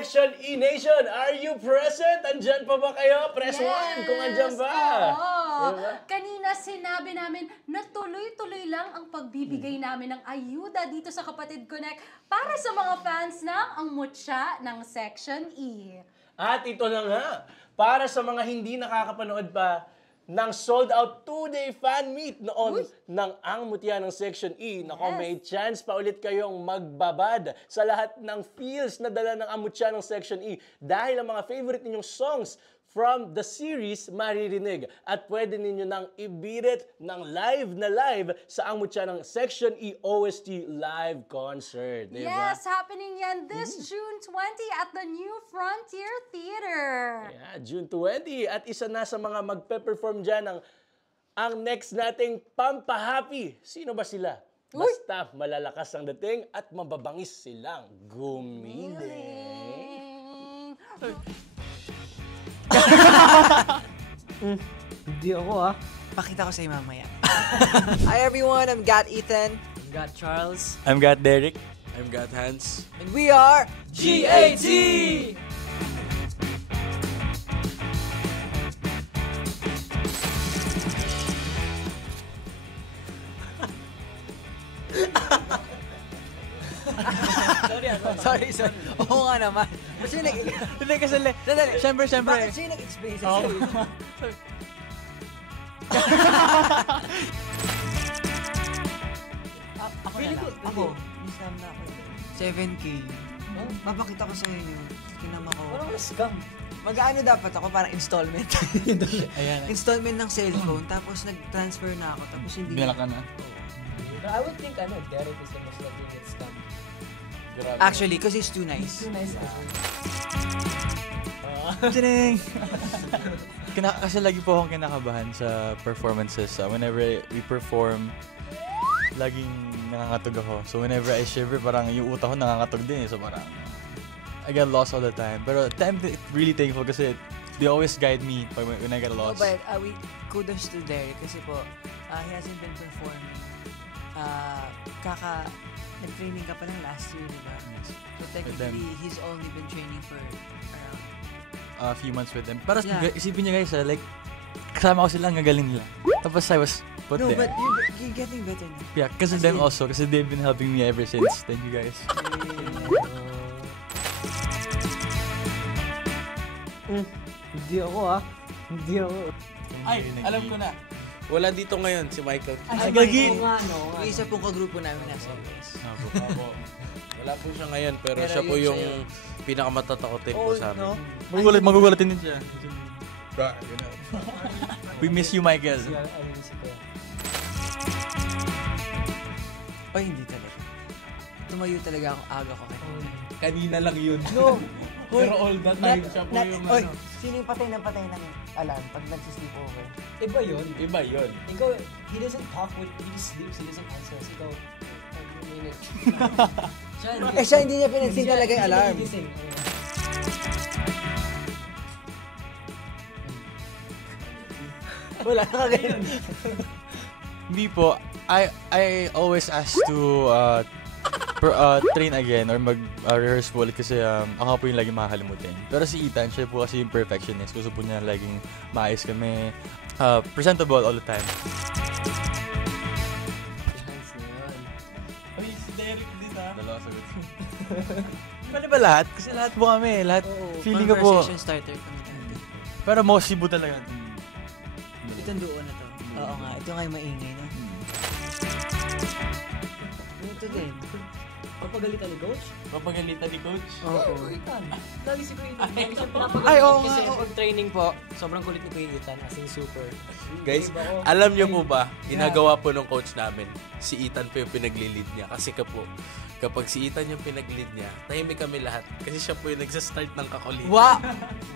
Section E Nation, are you present? Andyan pa ba kayo? Press 1 kung andyan ba. Diba? Kanina sinabi namin na tuloy-tuloy lang ang pagbibigay namin ng ayuda dito sa Kapatid Connect para sa mga fans ng Ang Mutya ng Section E. At ito na nga, para sa mga hindi nakakapanood pa ng sold-out 2-day fan meet noon ng Ang Mutya ng Section E. Nako, may chance pa ulit kayong magbabad sa lahat ng feels na dala ng Ang Mutya ng Section E dahil ang mga favorite ninyong songs from the series maririnig. At pwede ninyo nang ibirit ng live na live sa Ang Mutya ng Section E OST live concert. Diba? Yes, happening yan this June 20 at the New Frontier Theater. Yeah, June 20. At isa na sa mga magpe-perform dyan ang next nating pampahappy. Sino ba sila? Basta malalakas ang dating at mababangis silang gumiling. Hindi ako Pakita ko sa'yo mamaya. Hi everyone, I'm Gat Ethan. I'm Gat Charles. I'm Gat Derek. I'm Gat Hans. And we are GAT! Sorry. Oo nga naman. Hindi kasi, siyempre. Bakit siya nag-explain sa sa'yo? Ako na lang. Ako. Misam na ako. 7K. Mapakita ko sa'yo yun. Kinama ko. Parang scam. Mag-ano dapat ako? Parang installment. Ayan. Installment ng cellphone. Tapos nag-transfer na ako. Tapos hindi. Binala ka na. I would think Derek is the most likely get scam. Actually, because he's too nice. Too nice. Tining! Kasi lagi po akong kinakabahan sa performances. Whenever we perform, laging nangangatog ako. So whenever I shiver, parang yung utak ko nangangatog din. So parang, I get lost all the time. Pero I'm really thankful kasi they always guide me when I get lost. But kudos to Derek kasi po, he hasn't been performing. Nag-training ka pa lang last year, diba? So technically, he's only been training for around a few months with them. Pero isipin niyo guys, like, kasama ko sila, ang gagaling nila. Tapos I was put there. No, but you're getting better now. Yeah, because of them also. Kasi they've been helping me ever since. Thank you guys. Hindi ako Hindi ako. Ay, alam ko na. Wala dito ngayon si Michael. Ay, gagi! Yung isa pong kagrupo namin nasa US. Wala po siya ngayon, pero siya po yung pinakamatatakot po sa amin. Magugulatin din siya. We miss you, Michael. Ay, hindi talaga. Tumayo talaga ako, aga ko kayo. Kanina lang yun. No! Pero all the time siya po yung ano. Sino yung patay ng alarm pag nagsisleep over? Iba yun. Iba yun. Ikaw, he doesn't talk when he sleeps, he doesn't answer us. Ikaw, siya hindi niya pinansin talaga yung alarm. Wala ka ganyan. Me po, I always ask to train again or mag-rehearse po ulit kasi ako po yung laging makakalimutin. Pero si Ethan, siya po kasi yung perfectionist. Gusto po niya laging maayos kami. Presentable all the time. Ay, si Derek din Dalawa sagot. Pwede ba lahat? Kasi lahat po kami. Lahat. Feeling ko po. Conversation starter kami dati. Pero mostly po talaga. Itong doon na to. Oo nga, ito nga yung maingay na. Ito din. Papagalitan ni Coach? Papagalitan ni Coach? Oo. Ethan. Lagi si Kuya Ethan. Ay, oo Kasi nga. pag training po, sobrang kulit ni Kuya Ethan. As in super. Guys, alam niyo po ba, ginagawa po ng coach namin, si Ethan po yung pinaglilid niya. Kasi kapag si Ethan yung pinaglilid niya, tahimik kami lahat. Kasi siya po yung nagsa-start ng kakulitan.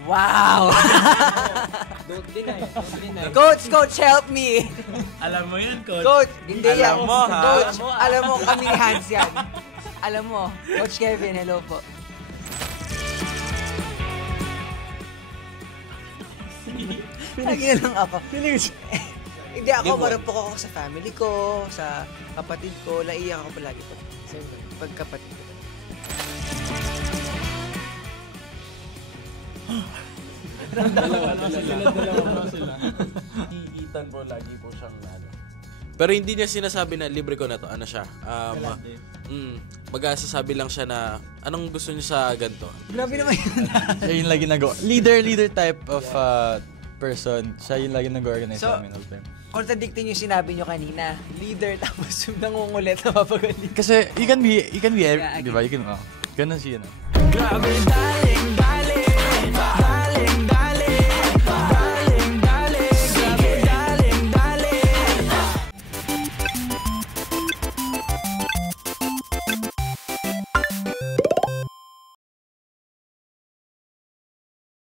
Wow! Don't deny. Don't deny. Coach, help me! Alam mo yun, Coach? Coach, hindi yan. Alam mo, ha? Coach, alam mo, kami ni Hans yan. Alam mo, Coach Kevin, hello po. Lagi na lang ako. Hindi ako, marupok ako sa family ko, sa kapatid ko, naiiyak ako palagi pag kapatid ko. Dalawa sila. Si Ethan po, lagi po siyang pero hindi niya sinasabi na libre ko na to. Ano siya? Mag-asasabi lang siya na anong gusto niya sa ganito. Grabe naman yun. Siya yung lagi leader type of person. Siya yung lagi nag-organize namin all the time. Contradicting yung sinabi nyo kanina. Leader, tapos yung nangungulit na mapagalit. Kasi you can be di ba? You can, ganun siya na. Grabe daling